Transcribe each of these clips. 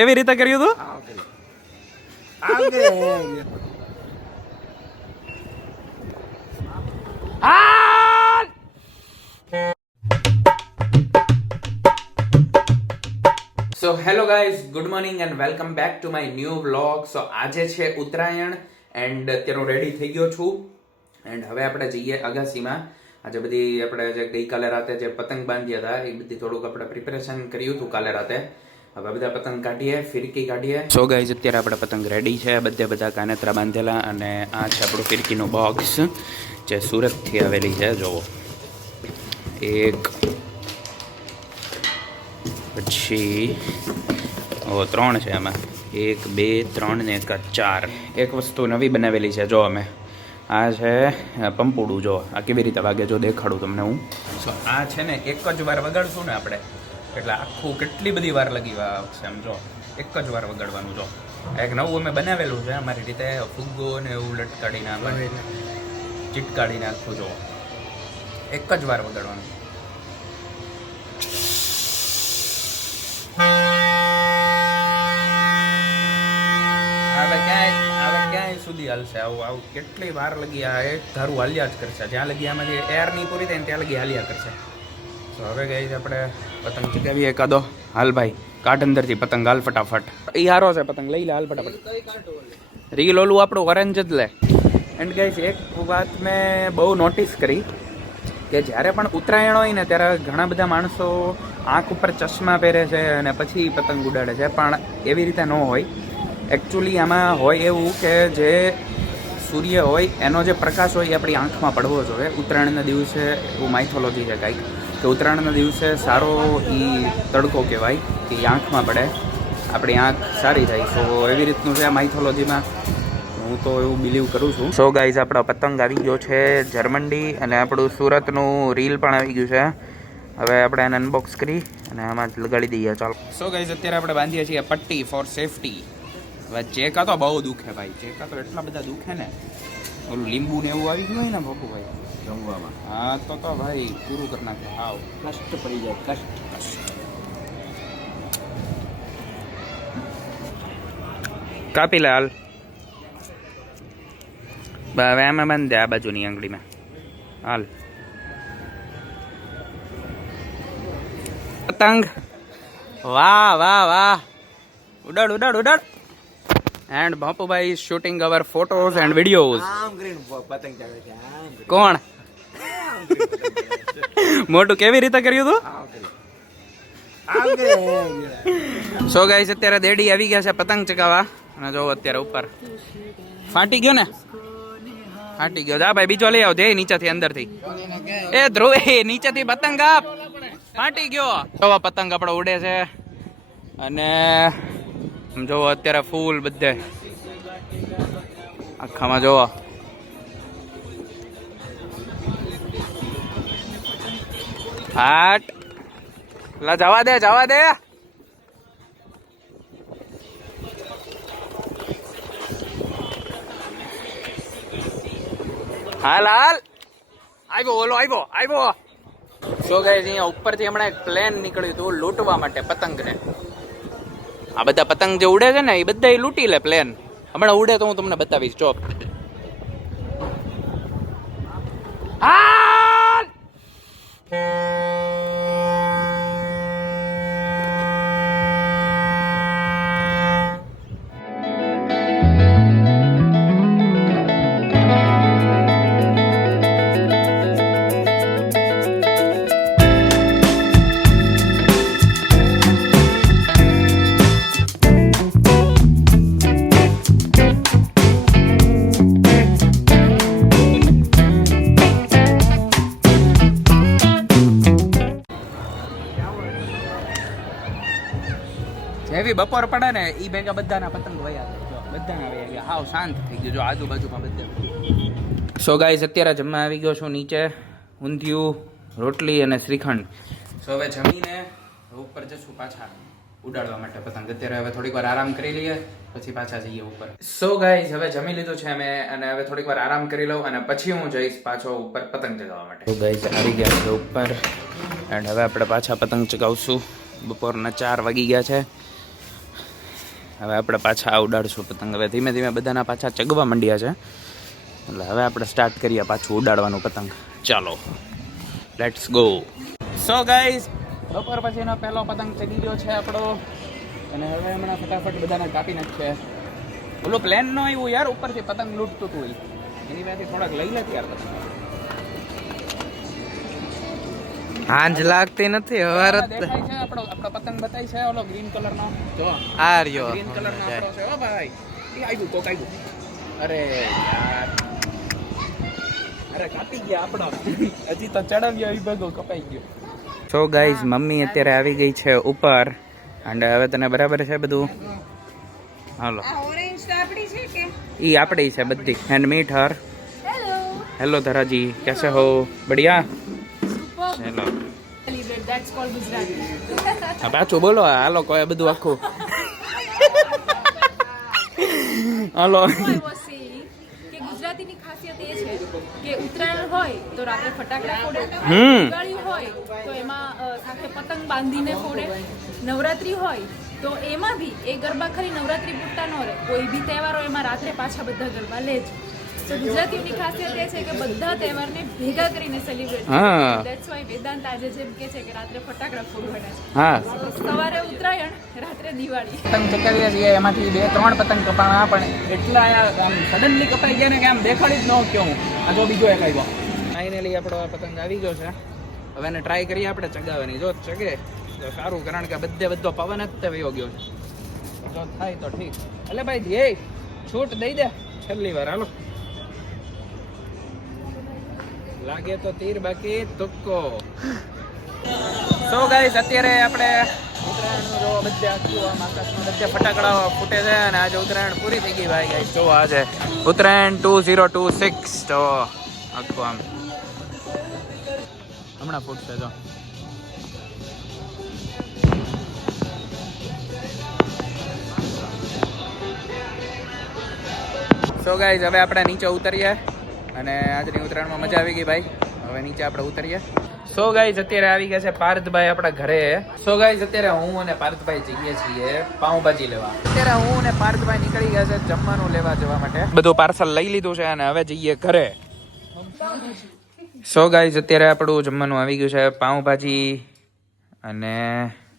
કેવી રીતે કર્યું તું? So hello guys, good morning and welcome back to my new vlog. So આજે છે ઉત્તરાયણ એન્ડ અત્યારે હું રેડી થઈ ગયો છું એન્ડ હવે આપણે જઈએ અગાસીમાં. આજે બધી આપણે જે ગઈકાલે રાતે જે પતંગ બાંધ્યા હતા એ બધી થોડુંક આપણે પ્રિપેરેશન કર્યું હતું કાલે રાતે. હવે બધા પતંગ કાઢીએ, ફિરકી કાઢીએ. સો ગાઈઝ, અત્યારે આપણે પતંગ રેડી છે, બધા કાનેત્રા બાંધેલા અને આ છે આપણું ફિરકીનું બોક્સ જે સુરતથી આવેલી છે. જુઓ, એક પછી 3 છે આમાં, 1 2 3 ને 4. એક વસ્તુ નવી બનાવેલી છે, જો અમે આ છે પંપુડું. જો આ કેવી રીતે વાગે, જો દેખાડું તમને હું. સો આ છે ને એક જ વાર વગાડશું ને આપણે એટલે આખું કેટલી બધી વાર લગી આવશે. આમ જો એક જ વાર વગાડવાનું. જો એક નવું અમે બનાવેલું છે અમારી રીતે, ફુગ્ગો ને એવું લટકાડીને ચીટકાડીને આખું. જો એક જ વાર વગાડવાનું. હવે ક્યાંય સુધી હાલશે આવું કેટલી વાર લગી આ એક ધારું હાલ્યા જ કરશે. જ્યાં લગી આમાં જે એર નહીં પૂરી થાય ને ત્યાં લગી હાલ્યા કરશે. તો હવે ગાઈસ આપણે પતંગ ચગાવીએ એકાદો. હાલ ભાઈ, કાઢ અંદરથી પતંગ, હાલ ફટાફટ. એ હારો છે પતંગ, લઈ લે હાલ ફટાફટ. રીલ ઓલું આપણું ઓરેન્જ જ લે. એન્ડ ગાઈસ, એક વાત મેં બહુ નોટિસ કરી કે જ્યારે પણ ઉત્તરાયણ હોય ને ત્યારે ઘણા બધા માણસો આંખ ઉપર ચશ્મા પહેરે છે અને પછી પતંગ ઉડાડે છે, પણ એવી રીતે ન હોય. એકચ્યુઅલી આમાં હોય એવું કે જે સૂર્ય હોય એનો જે પ્રકાશ હોય એ આપણી આંખમાં પડવો જોઈએ. ઉત્તરાયણના દિવસે એવું માઇથોલોજી છે કાંઈક કે ઉત્તરાયણના દિવસે સારો એ તડકો કહેવાય કે એ આંખમાં પડે, આપણી આંખ સારી થાય. સો એવી રીતનું છે માઇથોલોજીમાં, હું તો એવું બિલીવ કરું છું. સો ગાઈઝ, આપણો પતંગ આવી ગયો છે જર્મંડી અને આપણું સુરતનું રીલ પણ આવી ગયું છે. હવે આપણે એને અનબોક્સ કરી અને આમાં જ લગાડી દઈએ. ચાલો. સો ગાઈઝ, અત્યારે આપણે બાંધીએ છીએ પટ્ટી ફોર સેફટી. હવે ચેકા તો બહુ દુખે ભાઈ, ચેકા તો એટલા બધા દુખે ને. ઓલું લીંબુ ને એવું આવી ગયું હોય ને બાપુભાઈ જમવામાં, હા તો ભાઈ પૂરું કરી નાખે. હાવ કષ્ટ પડી જાય, કષ્ટ. કાપી લે હાલ. હવે આમાં બાંધ દે આ બાજુની આંગળીમાં. હાલ પતંગ. વાહ વાહ વાહ, ઉડાડ ઉડાડ ઉડાડ. And Bapubhai shooting our photos and videos. કોણ મોટું કેવી રીતે કર્યું તું? સો ગાઈસ, અત્યારે દેડી આવી ગયા છે પતંગ ચગાવવા અને જો અત્યારે ઉપર ફાટી ગયો ને, ફાટી ગયો. જા ભાઈ બીજો લઈ આવ, દે નીચેથી અંદરથી. એ ધ્રુવ, એ નીચેથી પતંગ આપ, ફાટી ગયો. જો પતંગ આપણો ઉડે છે અને જોવો અત્યારે ફૂલ બધે આખામાં. જોવો હાટ લા, જવા દે જવા દે. હાલ હાલ, આવ્યો ઓલો, આવ્યો. સો ગાઈસ, અહીંયા ઉપરથી હમણાં એક પ્લેન નીકળ્યું હતું લૂંટવા માટે પતંગને. આ બધા પતંગ જે ઉડે છે ને એ બધા લૂંટી લે પ્લેન. હમણાં ઉડે તો હું તમને બતાવીશ. જો જેવી બપોર પડે ને એ ભેગા બધાના પતંગ વયા બધાના વયા ગયા. હાવ શાંત થઈ ગયું. જો આજુબાજુમાં બધા. સો ગાઈસ, અત્યારે જમવા આવી ગયો છું નીચે. ઊંધિયું, રોટલી અને શ્રીખંડ. સો હવે જમીને ઉપર જશું પાછા ઉડાડવા માટે પતંગ. અત્યારે હવે થોડીક વાર આરામ કરી લઈએ પછી પાછા જઈએ ઉપર. સો ગાઈસ, હવે જમી લીધું છે અમે અને હવે થોડીક વાર આરામ કરી લઉં અને પછી હું જઈશ પાછો ઉપર પતંગ ચગાવવા માટે. સો ગાઈસ, આવી ગયા છે ઉપર એન્ડ હવે આપણે પાછા પતંગ ચગાવશું. બપોરના 4 વાગી ગયા છે હવે આપણે પાછા ઉડાડશું પતંગ. હવે ધીમે ધીમે બધાના પાછા ચગવા માંડ્યા છે, એટલે હવે આપણે સ્ટાર્ટ કરીએ પાછું ઉડાડવાનું પતંગ. ચાલો લેટ્સ ગો. સો ગાઈઝ, બપોર પછીનો પહેલો પતંગ ચગી ગયો છે આપણો, અને હવે હમણાં ફટાફટ બધાને કાપી નાખશે. ઓલું પ્લેન નો આવ્યું યાર, ઉપરથી પતંગ લૂંટતું હતું એની વાથી થોડાક લઈ લે યાર પતંગ. હાંજ લાગતી નથી હવાર દેખાય છે આપણો પતંગ બતાય છે ઓલો ગ્રીન કલર નો. જો આ રહ્યો ગ્રીન કલર નો આપણો છે. ઓ ભાઈ એ આવ્યું કોક આવ્યું. અરે યાર, અરે કાપી ગયા આપણો. હજી તો ચડાવ્યો એ ભેગો કપાઈ ગયો. સો ગાઈઝ, મમ્મી અત્યારે આવી ગઈ છે ઉપર, અને હવે તને બરાબર છે બધું? હાલો, ઓરેન્જ તો આપડી છે કે ઈ આપડી છે બધી. And meet Har. હેલો ધરાજી, कैसे हो? बढ़िया. હેલો. That's called Gujarati. હા પાછું બોલો. હાલો કોઈ બધું આખું. હાલો. I was saying કે ગુજરાતીની ખાસિયત એ છે કે ઉત્તરાયણ હોય તો રાત્રે ફટાકડા ફોડે, દિવાળી હોય તો એમાં સાથે પતંગ બાંધીને ફોડે, નવરાત્રી હોય તો એમાં બી એ ગરબા ખાલી નવરાત્રી પૂરતા ન રહે, કોઈ બી તહેવાર હોય એમાં રાત્રે પાછા બધા ગરબા લે જ. તો ગુજરાતીની ખાસિયત એ છે કે બધા તહેવારને ભેગા કરીને સેલિબ્રેટ કરે. ધેટ્સ વાય વેદાંત આજે જેમ કે છે કે રાત્રે ફટાકડા ફોડવાના છે. હા, સવારે ઉત્તરાયણ, રાત્રે દિવાળી. પતંગ ચકાવીએ છીએ, એમાંથી 2-3 પતંગ કપાણા, પણ એટલા આમ સડનલી કપાઈ ગયા ને કે આમ દેખાડી જ ન કે હું આ જો બીજો એક આવ્યો. ફાઇનલી આપણો આ પતંગ આવી ગયો છે. હવે એને ટ્રાય કરીએ આપણે ચગાવવાની. જો ચગે તો સારું, કારણ કે બધો પવન જ તે વયો ગયો છે. જો થાય તો ઠીક. એટલે ભાઈ ધ્યેય છૂટ દઈ દે છેલ્લી વાર. હાલો, લાગે તો તીર, બાકી તુક્કો. સો ગાઈસ, અત્યારે આપણે ઉત્તરાયણનો જો બધે આખું આમ આકાશમાં બધે ફટાકડા ફૂટે છે, અને આજે ઉત્તરાયણ પૂરી થઈ ગઈ ભાઈ. ગાઈસ જો આજે ઉત્તરાયણ 2026 તો આખું આમ હમણાં ફૂટશે. જો સો ગાઈસ, હવે આપણે નીચે ઉતરીએ, અને આજની ઉત્તરાયણમાં મજા આવી ગઈ ભાઈ. હવે નીચે આપણે ઉતરીએ. સો ગાઈસ, અત્યારે આવી ગયા છે પાર્થભાઈ આપણા ઘરે. સો ગાઈસ, અત્યારે હું અને પાર્થભાઈ જઈએ છીએ પાઉંભાજી લેવા. અત્યારે હું અને પાર્થભાઈ નીકળી ગયા છે જમવાનું લેવા જવા માટે. બધું પાર્સલ લઈ લીધું છે અને હવે જઈએ ઘરે. સો ગાઈસ, અત્યારે આપણું જમવાનું આવી ગયું છે પાઉંભાજી, અને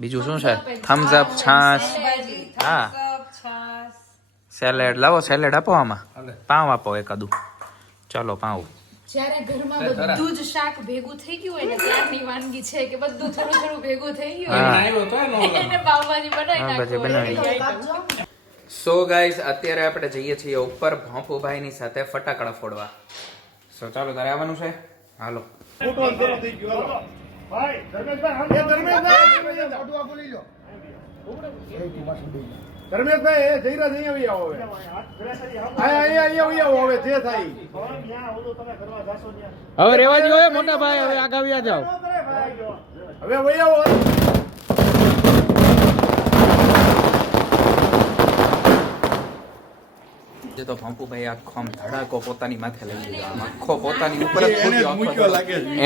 બીજું શું છે? થમ્સ અપ, છાશ, હા, સેલેડ. લાવો સેલેડ આપો, આમાં પાઉં આપો એકાદું. ચાલો પાઉં. જ્યારે ઘરમાં બધું જ શાક ભેગું થઈ ગયું હોય ને ત્યારની વાનગી છે કે બધું થોડું થોડું ભેગું થઈ ગયું હોય એને પાવભાજી બનાવી નાખો. સો ગાઈસ, અત્યારે આપણે જઈએ છીએ ઉપર ભોંપુભાઈની સાથે ફટાકડા ફોડવા. સો ચાલો, તારે આવવાનું છે? હાલો. ધર્મેશભાઈ જઈરા જઈ આવી આવો હવે. હવે જે થાય હવે રેવા દો મોટા ભાઈ, હવે આગળ જાઓ. હવે વહી આવો. જે તો ભંપુભાઈ આખો આમ ધડાકો પોતાની માથે લઈ લીધો. આમ આખો પોતાની ઉપર જ ફૂટ્યો.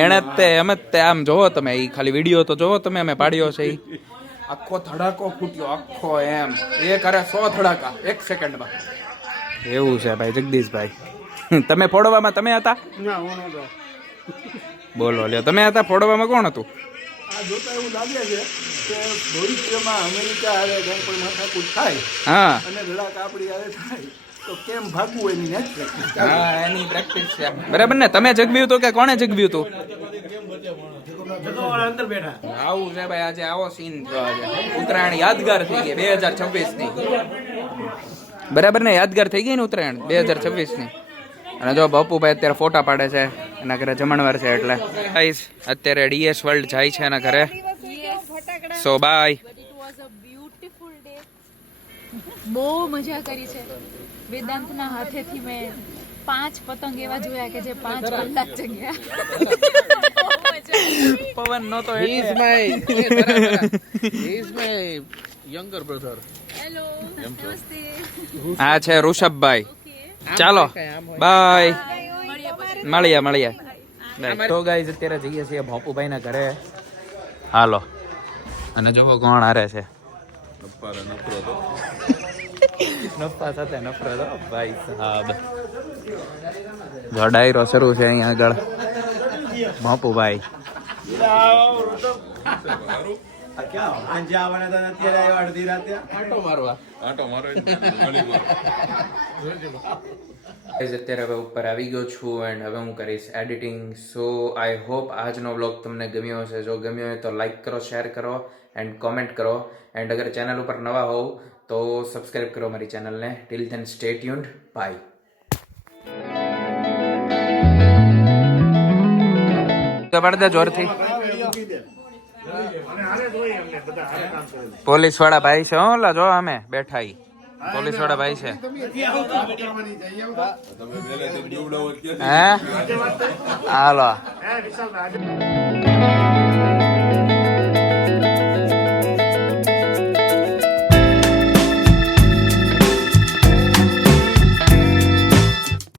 એને જ તે એમ જ તે આમ જોવો તમે, એ ખાલી વિડીયો તો જોવો તમે, અમે પાડ્યો છે. આખો ધડાકો ફૂટ્યો આખો, એમ એ કરે 100 ધડાકા 1 સેકન્ડમાં. એવું છે ભાઈ જગદીશભાઈ. તમે ફોડવામાં તમે હતા? ના, હું નહોતો. બોલો લ્યો, તમે હતા ફોડવામાં? કોણ હતું? આ જોતા એવું લાગે છે કે ભવિષ્યમાં અમેરિકા આવે કંઈ પણ માથાકૂટ થાય હા, અને ધડાકા આપણી આવે થાય તો કેમ ભાગવું એની નેટ પ્રેક્ટિસ. હા, એની પ્રેક્ટિસ છે. બરાબર ને? તમે જગવ્યું હતું કે કોણે જગવ્યું હતું? અંદર બેઠા આવું છે ભાઈ. આજે આવો સીન થયો. આજે ઉત્તરાયણ યાદગાર થઈ ગઈ 2026 ની. બરાબર ને? યાદગાર થઈ ગઈ ને ઉત્તરાયણ 2026 ની. અને જો બાપુભાઈ અત્યારે ફોટા પાડે છે, એના ઘરે જમણવાર છે. એટલે ગાઈસ, અત્યારે ડીએસ વર્લ્ડ જાય છે એના ઘરે. So bye. બહુ મજા કરી છે. વેદાંતના હાથેથી મેં 5 પતંગ એવા જોયા કે જે 5 કલાક જગ્યા. પવન નતો. Younger brother. હેલો, નમસ્તે. આ છે ઋષભભાઈ. ચાલો બાય, મળીએ. બાય. તો ગાઈસ, અત્યારે જઈએ છીએ ભોપુભાઈ ના ઘરે. હાલો. અને જોવો કોણ હારે છે. નફા સાથે નફરત હો ભાઈ સાહેબ. જો ડાયરો શરૂ છે અહીંયા આગળ. બાપુભાઈ અત્યારે હવે ઉપર આવી ગયો છું એન્ડ હવે હું કરીશ એડિટિંગ. સો આઈ હોપ આજનો વ્લોગ તમને ગમ્યો હશે. જો ગમ્યો હોય તો લાઈક કરો, શેર કરો એન્ડ કોમેન્ટ કરો. એન્ડ અગર ચેનલ ઉપર નવા હોવ તો સબસ્ક્રાઈબ કરો મારી ચેનલને. Till then stay tuned. Bye. પડદા જોરથી. પોલીસ વાળા ભાઈ છે ઓલા જો અમે બેઠા ઈ પોલીસ વાળા ભાઈ છે. હે હાલો.